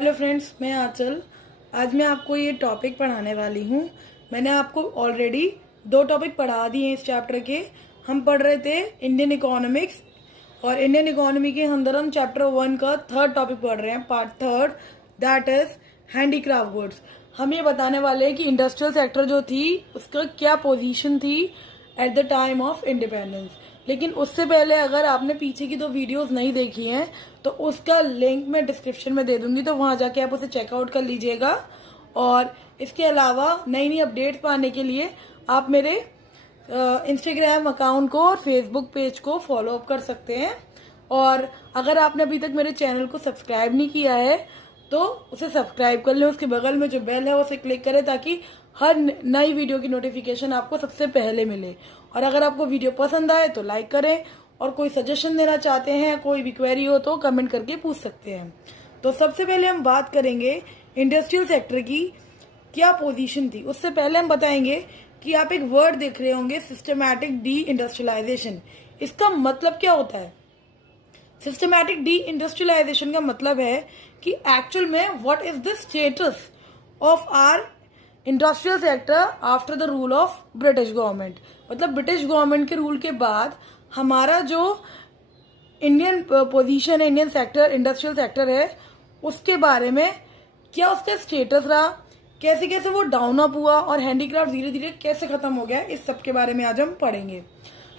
Hello friends, मैं आंचल। आज मैं आपको ये टॉपिक पढ़ाने वाली हूँ। मैंने आपको ऑलरेडी 2 टॉपिक पढ़ा दिए हैं इस चैप्टर के। हम पढ़ रहे थे इंडियन इकोनॉमिक्स, और इंडियन इकोनॉमी के अंदर हम चैप्टर 1 का 3rd टॉपिक पढ़ रहे हैं, part 3rd, that is handicraft goods. हम ये बताने वाले हैं कि इंडस्ट्रियल सेक्टर जो थी उसका क्या पोजीशन थी at the time of independence. लेकिन उससे पहले अगर आपने पीछे की 2 वीडियोस नहीं देखी हैं तो उसका लिंक मैं डिस्क्रिप्शन में दे दूंगी, तो वहां जाके आप उसे चेकआउट कर लीजिएगा। और इसके अलावा नई नई अपडेट्स पाने के लिए आप मेरे इंस्टाग्राम अकाउंट को और फेसबुक पेज को फॉलो अप कर सकते हैं। और अगर आपने अभी तक मेरे चैनल को सब्सक्राइब नहीं किया है तो उसे सब्सक्राइब कर लें। उसके बगल में जो बेल है उसे क्लिक करें ताकि हर नई वीडियो की नोटिफिकेशन आपको सबसे पहले मिले। और अगर आपको वीडियो पसंद आए तो लाइक करें, और कोई सजेशन देना चाहते हैं, कोई भी क्वेरी हो तो कमेंट करके पूछ सकते हैं। तो सबसे पहले हम बात करेंगे इंडस्ट्रियल सेक्टर की क्या पोजीशन थी। उससे पहले हम बताएंगे कि आप एक वर्ड देख रहे होंगे, सिस्टमैटिक डी इंडस्ट्रियलाइजेशन। इसका मतलब क्या होता है? सिस्टमैटिक डी इंडस्ट्रियलाइजेशन का मतलब है कि एक्चुअल में what is the status of our industrial sector after the rule of British government. मतलब ब्रिटिश गवर्नमेंट के रूल के बाद हमारा जो इंडियन पोजीशन है, इंडियन सेक्टर, इंडस्ट्रियल सेक्टर है, उसके बारे में क्या उसका स्टेटस रहा, कैसे कैसे वो डाउन अप हुआ और हैंडीक्राफ्ट धीरे धीरे कैसे खत्म हो गया, इस सब के बारे में आज हम पढ़ेंगे।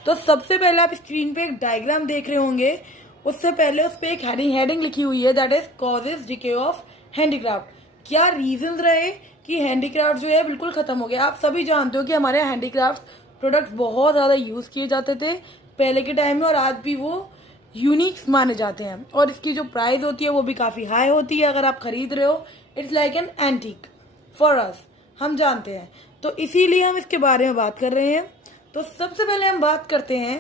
तो सबसे पहले आप स्क्रीन पे एक डायग्राम देख रहे होंगे। उससे पहले उस पर एक हेडिंग लिखी हुई है, that is causes decay of handicraft. क्या रीजन रहे कि हैंडीक्राफ्ट जो है बिल्कुल खत्म हो गया। आप सभी जानते हो कि हमारे यहाँ हैंडीक्राफ्ट प्रोडक्ट्स बहुत ज्यादा यूज किए जाते थे पहले के टाइम में, और आज भी वो यूनिक माने जाते हैं। और इसकी जो प्राइस होती है वो भी काफी हाई होती है। अगर आप खरीद रहे हो, it's like an antique for us, हम जानते हैं। तो इसीलिए हम इसके बारे में बात कर रहे हैं। तो सबसे पहले हम बात करते हैं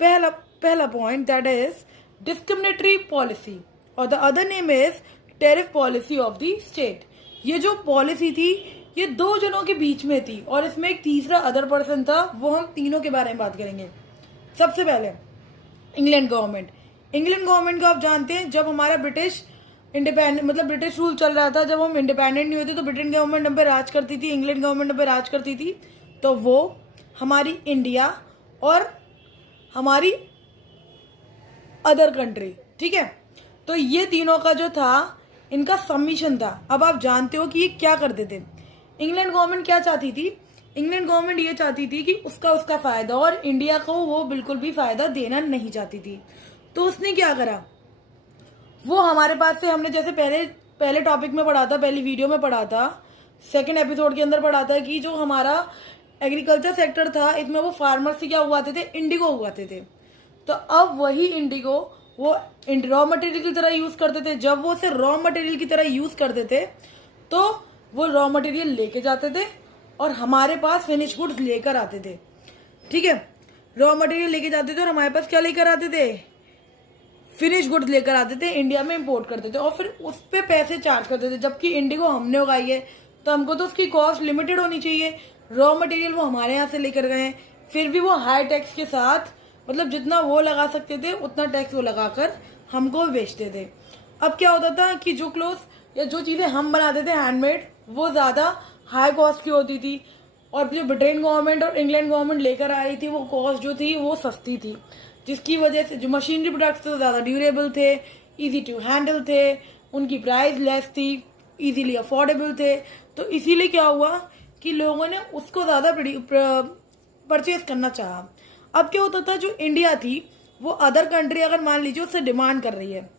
पहला point, that is discriminatory policy, और the other name is tariff policy of the state. ये जो पॉलिसी थी ये 2 जनों के बीच में थी, और इसमें एक तीसरा अदर पर्सन था। वो हम तीनों के बारे में बात करेंगे। सबसे पहले इंग्लैंड गवर्नमेंट। इंग्लैंड गवर्नमेंट को आप जानते हैं, जब हमारा ब्रिटिश इंडिपेंडेंट, मतलब ब्रिटिश रूल चल रहा था, जब हम इंडिपेंडेंट नहीं होते तो ब्रिटेन गवर्नमेंट हम पे राज करती थी, इंग्लैंड गवर्नमेंट हम पे राज करती थी। तो वो हमारी इंडिया और हमारी अदर कंट्री, ठीक है, तो ये तीनों का जो था इनका सबमिशन था। अब आप जानते हो कि ये क्या करते थे। इंग्लैंड गवर्नमेंट क्या चाहती थी? इंग्लैंड गवर्नमेंट ये चाहती थी कि उसका फायदा, और इंडिया को वो बिल्कुल भी फायदा देना नहीं चाहती थी। तो उसने क्या करा, वो हमारे पास से, हमने जैसे पहले टॉपिक में पढ़ा था, पहली वीडियो में पढ़ा था, 2nd एपिसोड के अंदर पढ़ा था कि जो हमारा एग्रीकल्चर सेक्टर था इसमें वो फार्मर से क्या उगाते थे? इंडिगो उगाते थे। तो अब वही इंडिगो वो रॉ मटेरियल की तरह यूज करते थे। जब वो उसे रॉ मटेरियल की तरह यूज करते थे तो वो रॉ मटेरियल लेके जाते थे और हमारे पास फिनिश गुड्स लेकर आते थे, ठीक है। रॉ मटेरियल लेके जाते थे और हमारे पास क्या लेकर आते थे? फिनिश गुड्स लेकर आते थे, इंडिया में इंपोर्ट करते थे, और फिर उस पर पैसे चार्ज करते थे। जबकि इंडिगो हमने उगाई है तो हमको तो उसकी कॉस्ट लिमिटेड होनी चाहिए। रॉ मटेरियल वो हमारे यहाँ से लेकर गए हैं, फिर भी वो हाई टैक्स के साथ, मतलब जितना वो लगा सकते थे उतना टैक्स वो लगाकर हमको बेचते थे। अब क्या होता था कि जो क्लोथ या जो चीजें हम बनाते थे हैंडमेड, वो ज्यादा हाई कॉस्ट की होती थी, और जो ब्रिटेन गवर्नमेंट और इंग्लैंड गवर्नमेंट लेकर आ रही थी वो कॉस्ट जो थी वो सस्ती थी, जिसकी वजह से जो मशीनरी प्रोडक्ट्स थे ज्यादा ड्यूरेबल थे, इजी टू हैंडल थे, उनकी प्राइस लेस थी, इजीली अफोर्डेबल थे। तो इसीलिए क्या हुआ कि लोगों ने उसको ज्यादा परचेज करना चाहा। अब क्या होता था, जो इंडिया थी वो अदर कंट्री अगर मान लीजिए उससे डिमांड कर रही है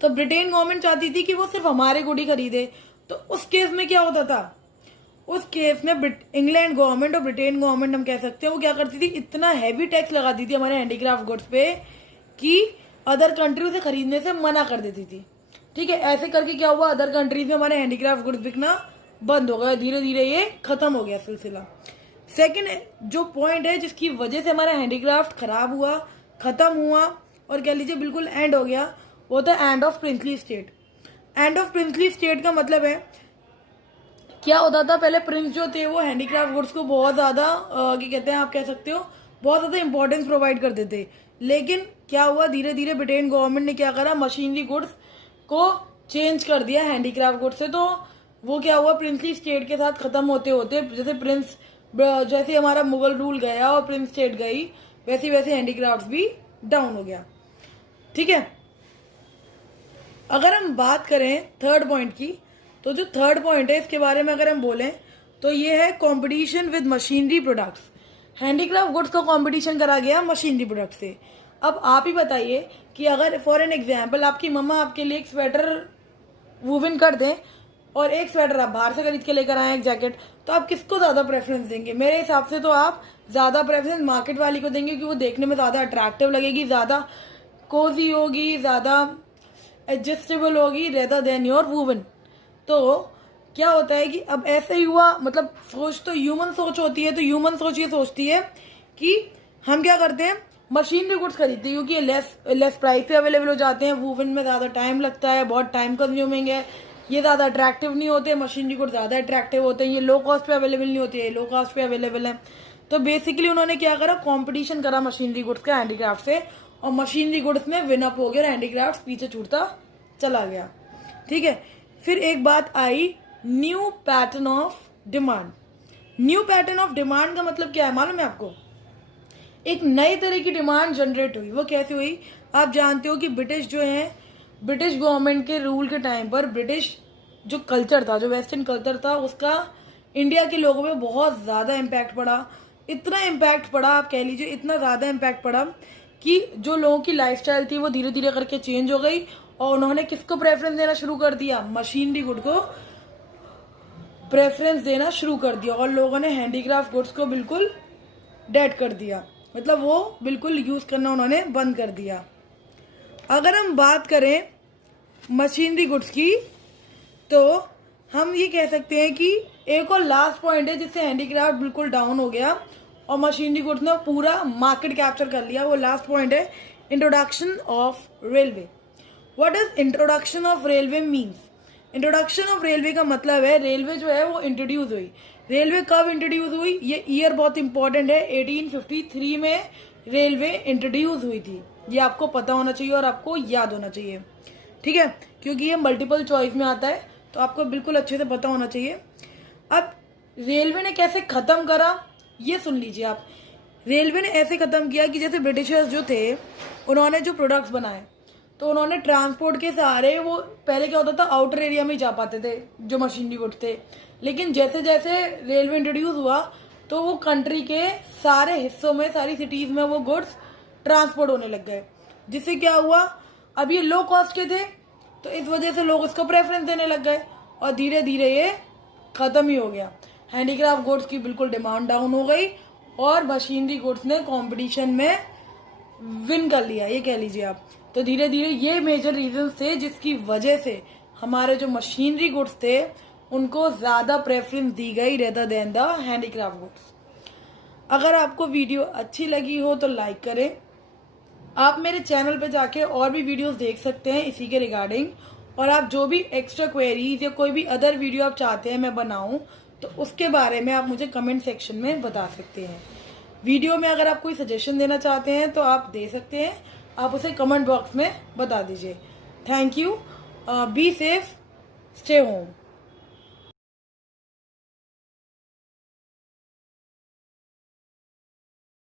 तो ब्रिटेन गवर्नमेंट चाहती थी कि वो सिर्फ हमारे गुड ही खरीदे। तो उस केस में क्या होता था, उस केस में इंग्लैंड गवर्नमेंट और ब्रिटेन गवर्नमेंट हम कह सकते हैं, वो क्या करती थी, इतना हैवी टैक्स लगाती थी हमारे हैंडीक्राफ्ट गुड्स पे कि अदर कंट्री उसे खरीदने से मना कर देती थी, ठीक है। ऐसे करके क्या हुआ, अदर कंट्रीज में हमारे हैंडीक्राफ्ट गुड्स बिकना बंद हो गया, धीरे धीरे ये खत्म हो गया सिलसिला। सेकेंड जो पॉइंट है जिसकी वजह से हमारा हैंडीक्राफ्ट खराब हुआ, खत्म हुआ, और कह लीजिए बिल्कुल एंड हो गया, वो था end of princely state. End of princely state का मतलब है, क्या होता था, पहले प्रिंस जो थे वो हैंडीक्राफ्ट गुड्स को बहुत ज्यादा क्या कहते हैं, आप कह सकते हो बहुत ज्यादा इंपॉर्टेंस प्रोवाइड करते थे। लेकिन क्या हुआ, धीरे धीरे ब्रिटेन गवर्नमेंट ने क्या करा, मशीनरी गुड्स को चेंज कर दिया हैंडीक्राफ्ट गुड्स से। तो वो क्या हुआ, प्रिंसली स्टेट के साथ खत्म होते होते, जैसे हमारा मुगल रूल गया और प्रिंस स्टेट गई, वैसे वैसे हैंडीक्राफ्ट भी डाउन हो गया। ठीक है, अगर हम बात करें थर्ड पॉइंट की, तो जो थर्ड पॉइंट है इसके बारे में अगर हम बोलें तो ये है competition with machinery products. Handicraft goods का कंपटीशन करा गया मशीनरी प्रोडक्ट से। अब आप ही बताइए कि अगर फॉर एन एग्जांपल आपकी मम्मा आपके लिए एक स्वेटर वूवन कर दें और एक स्वेटर आप बाहर से खरीद के लेकर आए एक जैकेट, तो आप किसको ज़्यादा प्रेफरेंस देंगे? मेरे हिसाब से तो आप ज़्यादा प्रेफरेंस मार्केट वाली को देंगे, क्योंकि वो देखने में ज़्यादा अट्रैक्टिव लगेगी, ज़्यादा कोजी होगी, ज़्यादा एडजस्टेबल होगी रेदर देन योर वूवन। तो क्या होता है कि अब ऐसे ही हुआ, मतलब सोच तो ह्यूमन सोच होती है, तो ह्यूमन सोच ये सोचती है कि हम क्या करते हैं, मशीनरी गुड्स खरीदते हैं क्योंकि ये लेस प्राइस पे अवेलेबल हो जाते हैं, वूवन में ज़्यादा टाइम लगता है, बहुत टाइम कंज्यूमिंग है, ये ज़्यादा अट्रैक्टिव नहीं होते, मशीनरी गुड्स ज़्यादा अट्रैक्टिव होते हैं, ये लो कॉस्ट पे अवेलेबल नहीं होती है, लो कॉस्ट पे अवेलेबल है। तो बेसिकली उन्होंने क्या करा, कॉम्पिटिशन करा मशीनरी गुड्स का हैंडीक्राफ्ट से, और मशीनरी गुड्स में विन अप हो गया, हैंडीक्राफ्ट पीछे छूटता चला गया। ठीक है, फिर एक बात आई, new pattern of demand. New pattern of demand का मतलब क्या है मालूम है आपको? एक नई तरह की डिमांड जनरेट हुई। वो कैसे हुई? आप जानते हो कि ब्रिटिश जो है, ब्रिटिश गवर्नमेंट के रूल के टाइम पर ब्रिटिश जो कल्चर था, जो वेस्टर्न कल्चर था, उसका इंडिया के लोगों में बहुत ज़्यादा इम्पैक्ट पड़ा। इतना इम्पैक्ट पड़ा, आप कह लीजिए इतना ज़्यादा इम्पैक्ट पड़ा कि जो लोगों की लाइफस्टाइल थी वो धीरे धीरे करके चेंज हो गई, और उन्होंने किसको प्रेफरेंस देना शुरू कर दिया? मशीनरी गुड को प्रेफरेंस देना शुरू कर दिया, और लोगों ने हैंडीक्राफ्ट गुड्स को बिल्कुल डेड कर दिया, मतलब वो बिल्कुल यूज़ करना उन्होंने बंद कर दिया। अगर हम बात करें मशीनरी गुड्स की, तो हम ये कह सकते हैं कि एक और लास्ट पॉइंट है जिससे हैंडीक्राफ्ट बिल्कुल डाउन हो गया और मशीनरी गुड्स ने पूरा मार्केट कैप्चर कर लिया। वो लास्ट पॉइंट है introduction of railway. What does introduction of railway means? Introduction of railway का मतलब है, रेलवे जो है वो इंट्रोड्यूस हुई। रेलवे कब इंट्रोड्यूस हुई? ये ईयर बहुत इंपॉर्टेंट है, 1853 में रेलवे इंट्रोड्यूस हुई थी। ये आपको पता होना चाहिए और आपको याद होना चाहिए, ठीक है, क्योंकि ये मल्टीपल चॉइस में आता है, तो आपको बिल्कुल अच्छे से पता होना चाहिए। अब रेलवे ने कैसे खत्म करा ये सुन लीजिए आप। रेलवे ने ऐसे खत्म किया कि जैसे ब्रिटिशर्स जो थे, उन्होंने जो प्रोडक्ट्स बनाए, तो उन्होंने ट्रांसपोर्ट के सहारे, वो पहले क्या होता था, आउटर एरिया में ही जा पाते थे जो मशीनरी गुड्स थे, लेकिन जैसे जैसे रेलवे इंट्रोड्यूस हुआ तो वो कंट्री के सारे हिस्सों में, सारी सिटीज़ में वो गुड्स ट्रांसपोर्ट होने लग गए, जिससे क्या हुआ, अब ये लो कॉस्ट के थे, तो इस वजह से लोग उसको प्रेफरेंस देने लग गए और धीरे धीरे ये ख़त्म ही हो गया। हैंडीक्राफ्ट गुड्स की बिल्कुल डिमांड डाउन हो गई और मशीनरी गुड्स ने कंपटीशन में विन कर लिया, ये कह लीजिए आप। तो धीरे धीरे ये मेजर रीजन थे जिसकी वजह से हमारे जो मशीनरी गुड्स थे उनको ज़्यादा प्रेफरेंस दी गई rather than the handicraft goods. अगर आपको वीडियो अच्छी लगी हो तो लाइक करें। आप मेरे चैनल पर जाके और भी वीडियोस देख सकते हैं इसी के रिगार्डिंग, और आप जो भी एक्स्ट्रा क्वेरीज या कोई भी अदर वीडियो आप चाहते हैं मैं बनाऊं, तो उसके बारे में आप मुझे कमेंट सेक्शन में बता सकते हैं। वीडियो में अगर आप कोई सजेशन देना चाहते हैं तो आप दे सकते हैं, आप उसे कमेंट बॉक्स में बता दीजिए। Thank you, be safe, stay home.